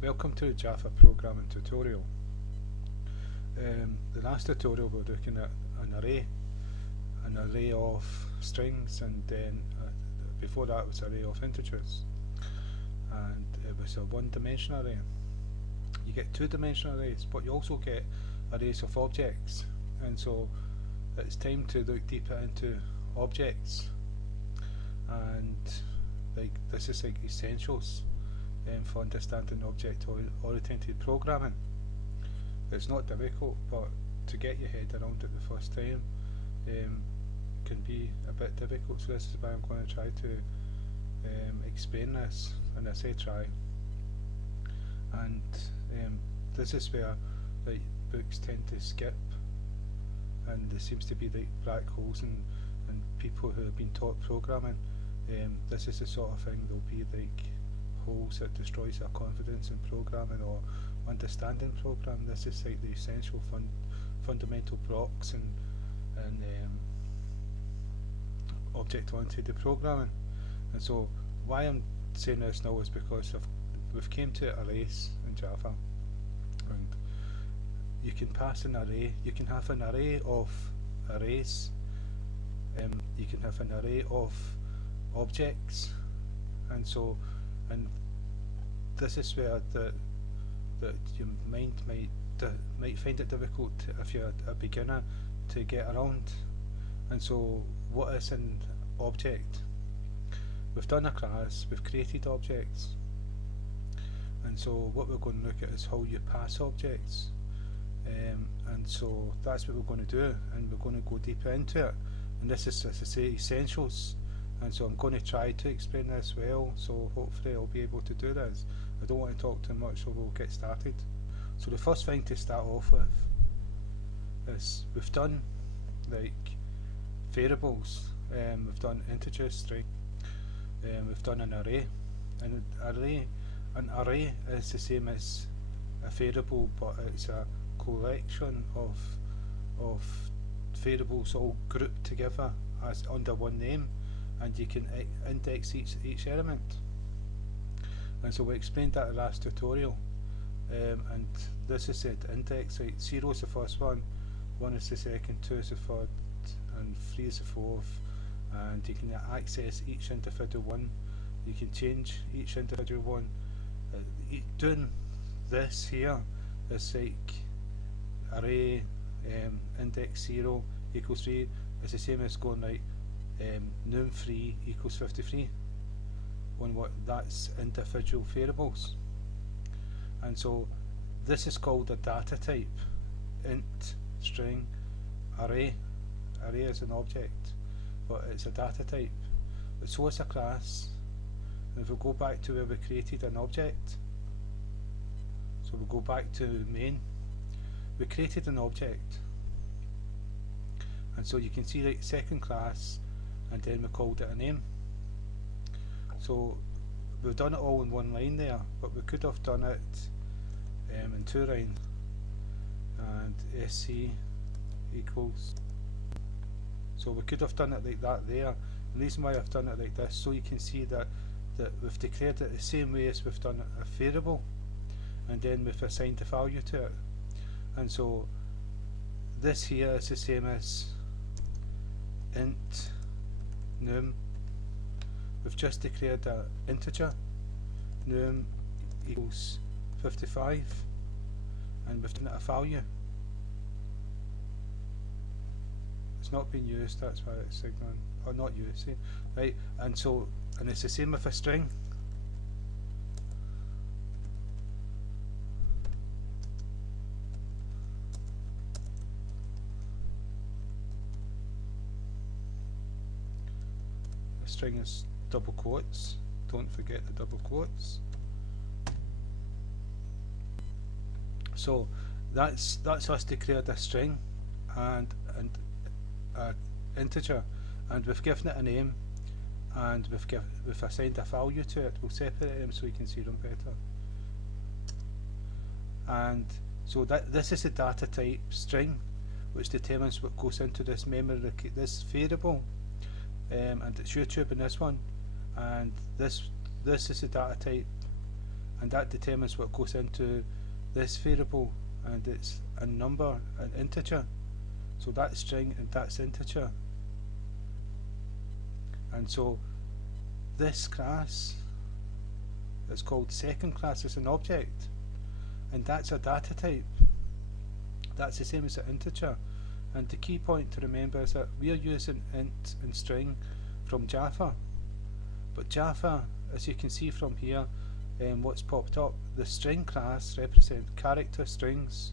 Welcome to the Java programming tutorial. The last tutorial we were looking at an array of strings, and then before that was an array of integers, and it was a one-dimensional array. You get two-dimensional arrays, but you also get arrays of objects, and so it's time to look deeper into objects, and this is like essentials for understanding object-oriented programming. It's not difficult, but to get your head around it the first time can be a bit difficult, so this is why I'm going to try to explain this, and I say try. And this is where books tend to skip, and there seems to be black holes in people who have been taught programming. This is the sort of thing, there'll be holes that destroys our confidence in programming or understanding programming. This is like the essential fundamental blocks and object-oriented programming. And so why I'm saying this now is because we've came to arrays in Java, and you can pass an array. You can have an array of arrays. You can have an array of objects, and this is where your mind might find it difficult if you're a beginner to get around. And so, what is an object? We've done a class, we've created objects, and so what we're going to look at is how you pass objects. And so that's what we're going to do, and we're going to go deeper into it. And this is, as I say, essentials. And so I'm going to try to explain this well, so hopefully I'll be able to do this. I don't want to talk too much, so we'll get started. So the first thing to start off with is we've done variables, we've done integer, string, we've done an array. And an array is the same as a variable, but it's a collection of variables all grouped together as under one name, and you can index each element. And so we explained that in the last tutorial, and this is it, index, 0 is the first one, 1 is the second, 2 is the third, and 3 is the fourth, and you can access each individual one, you can change each individual one. Doing this here is array index 0 equals 3 is the same as going num3 equals 53 on what that's individual variables. And so this is called a data type. Int, string, array is an object, but it's a data type. But so it's a class. And if we go back to where we created an object, so we'll go back to main, we created an object, and so you can see second class, and then we called it a name. So we've done it all in one line there, but we could have done it in two lines, and sc equals, so we could have done it like that there. The reason why I've done it like this, so you can see that we've declared it the same way as we've done a variable, and then we've assigned a value to it. And so this here is the same as int num. We've just declared an integer, num equals 55, and we've done it a value. It's not being used, that's why it's signaling, or not used, see? Right? And it's the same with a string. String is double quotes, don't forget the double quotes. So that's us declared a string and an integer, and we've given it a name, and we've assigned a value to it. We'll separate them so you can see them better. And so this is the data type string, which determines what goes into this memory, this variable. And it's YouTube in this one, and this is the data type and that determines what goes into this variable, and it's a number, an integer. So that's string and that's integer. And so this class is called second class as an object, and that's a data type. That's the same as an integer. And the key point to remember is that we are using int and string from Java, but Java, as you can see from here, what's popped up, the string class represent character strings.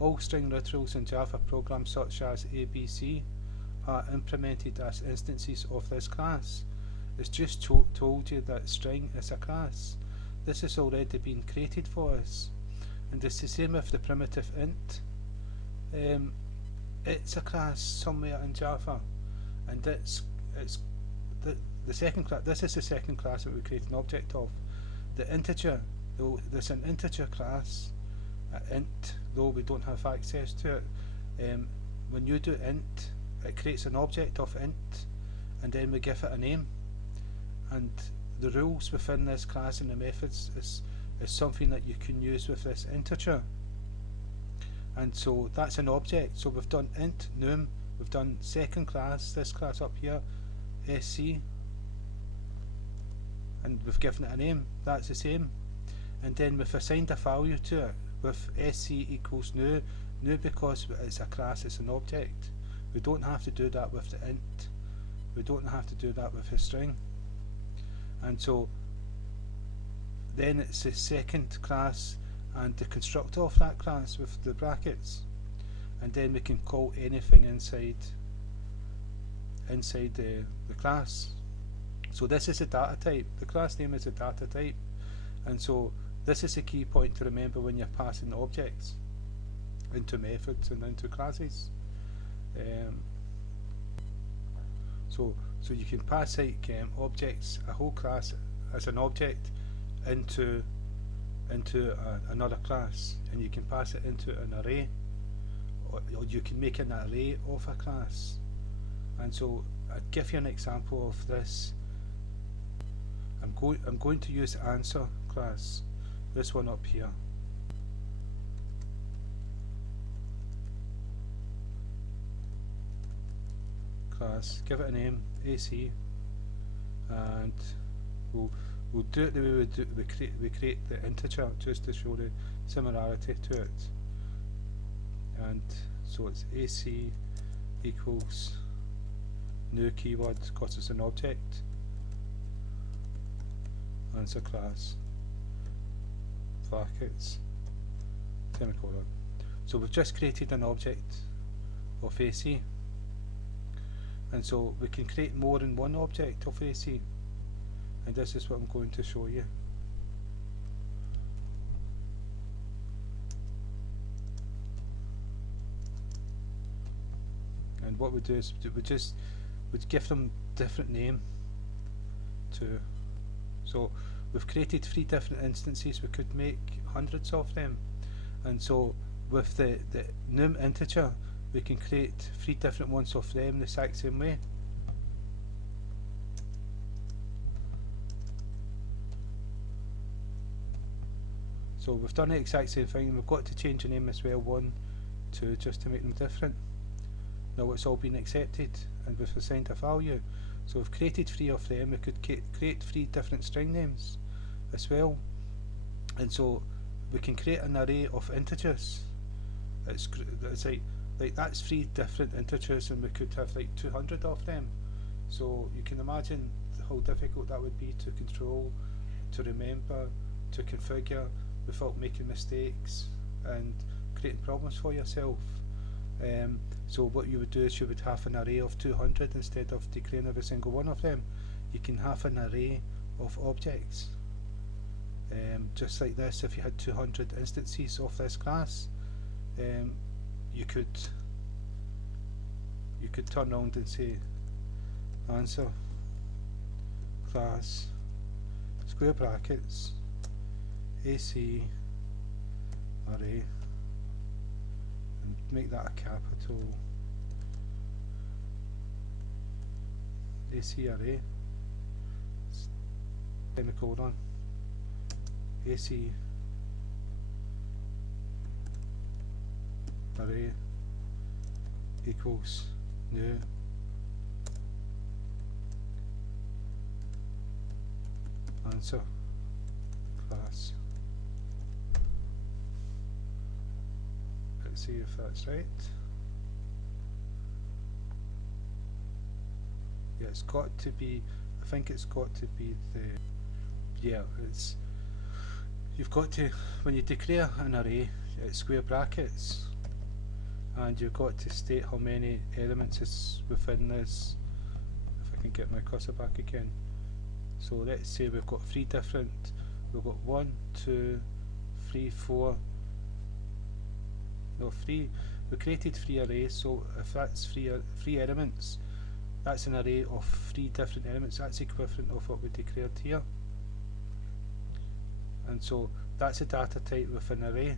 All string literals in Java programs such as ABC are implemented as instances of this class. It's just told you that string is a class. This has already been created for us, and it's the same with the primitive int. It's a class somewhere in Java, and it's the second class. This is the second class that we create an object of. The integer, though, there's an integer class, int, though we don't have access to it. When you do int, it creates an object of int, and then we give it a name. And the rules within this class and the methods is something that you can use with this integer. And so that's an object. So we've done int num, we've done second class, this class up here, sc, and we've given it a name. That's the same. And then we've assigned a value to it with sc equals new because it's a class, it's an object. We don't have to do that with the int. We don't have to do that with a string. And so then it's the second class and the constructor of that class with the brackets, and then we can call anything inside the class. So this is a data type. The class name is a data type, and so this is a key point to remember when you're passing objects into methods and into classes. So you can pass like objects, a whole class as an object into another class, and you can pass it into an array, or you can make an array of a class. And so I'll give you an example of this. I'm going to use answer class, this one up here. Class, give it a name, AC, and we'll do it the way we create the integer, just to show the similarity to it. And so it's AC equals new keyword because it's an object, answer class, brackets, semicolon. So we've just created an object of AC, and so we can create more than one object of AC, and this is what I'm going to show you. And what we do is we'd give them different name to. So we've created 3 different instances. We could make hundreds of them, and so with the num integer we can create 3 different ones of them the exact same way. So we've done the exact same thing, and we've got to change the name as well, 1, 2, just to make them different. Now it's all been accepted, and we've assigned a value. So we've created 3 of them. We could create 3 different string names as well, and so we can create an array of integers. It's like that's 3 different integers, and we could have like 200 of them. So you can imagine how difficult that would be to control, to remember, to configure without making mistakes and creating problems for yourself. So what you would do is you would have an array of 200 instead of declaring every single one of them. You can have an array of objects, just like this. If you had 200 instances of this class, you could turn around and say answer class square brackets AC array, and make that a capital AC array, semicolon, AC array equals new answer class. Let's see if that's right. Yeah, it's got to be, I think it's got to be the, yeah, it's, you've got to, when you declare an array, it's square brackets, and you've got to state how many elements is within this. If I can get my cursor back again. So let's say we've got we've got 1, 2, 3, 4, no, 3, we created 3 arrays, so if that's 3 elements, that's an array of 3 different elements. That's equivalent of what we declared here. And so that's a data type with an array.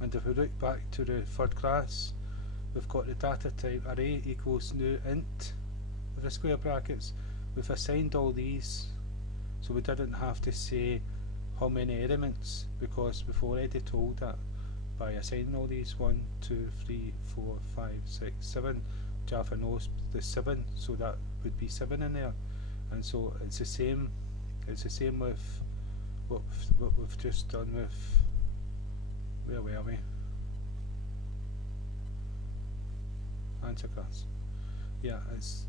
And if we look back to the third class, we've got the data type array equals new int with the square brackets. We've assigned all these, so we didn't have to say how many elements, because we've already told that by assigning all these 1, 2, 3, 4, 5, 6, 7. Java knows the 7, so that would be 7 in there. And so it's the same with what we've just done with, where were we? Answer class. Yeah, is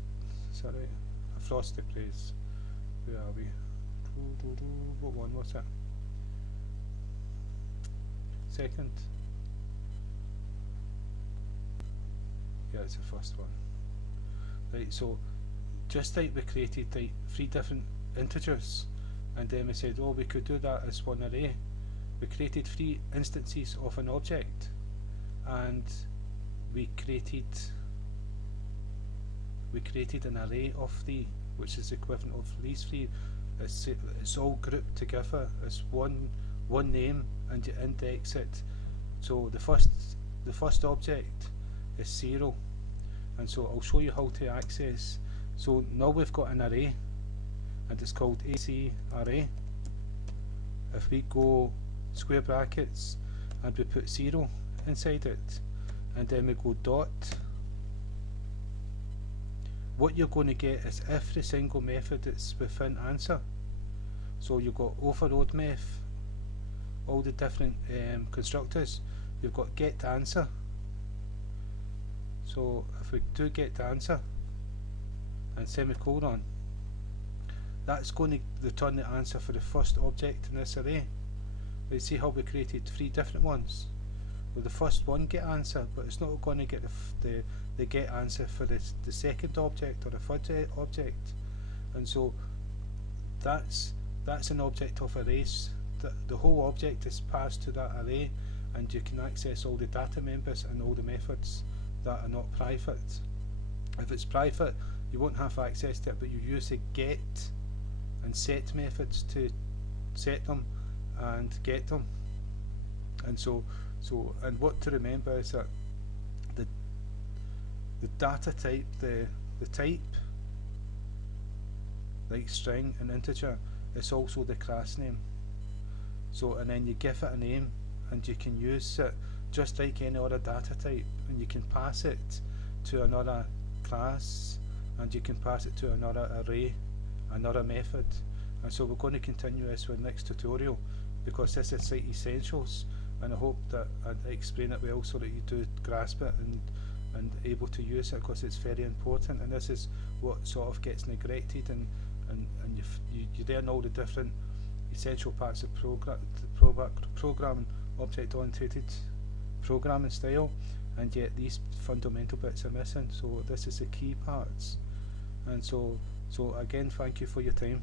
that right? I've lost the place. Where are we? What one was it? Second? Yeah, it's the first one. Right, so just like we created like 3 different integers, and then we said, oh, we could do that as one array. We created 3 instances of an object, and we created an array of 3, which is equivalent of these 3. It's all grouped together as one name, and you index it. So the first object is 0, and so I'll show you how to access. So now we've got an array, and it's called AC array. If we go square brackets and we put 0 inside it, and then we go dot, what you're going to get is every single method that's within answer. So you've got overload meth, all the different constructors. You've got get answer. So if we do get answer and semicolon, that's going to return the answer for the first object in this array. We see how we created 3 different ones. Well, the first one get answer, but it's not going to get the get answer for the second object or the third object. And so that's an object of arrays. The whole object is passed to that array, and you can access all the data members and all the methods that are not private. If it's private, you won't have access to it, but you use the get and set methods to set them and get them. And so and what to remember is that the data type, the type, like string and integer, is also the class name. So, and then you give it a name, and you can use it just like any other data type, and you can pass it to another class, and you can pass it to another array, another method. And so we're going to continue this with next tutorial, because this is Site Essentials, and I hope that I explain it well so that you do grasp it and able to use it, because it's very important. And this is what sort of gets neglected, and you learn all the different essential parts of programming, object-oriented programming style, and yet these fundamental bits are missing. So this is the key parts. And so again, thank you for your time.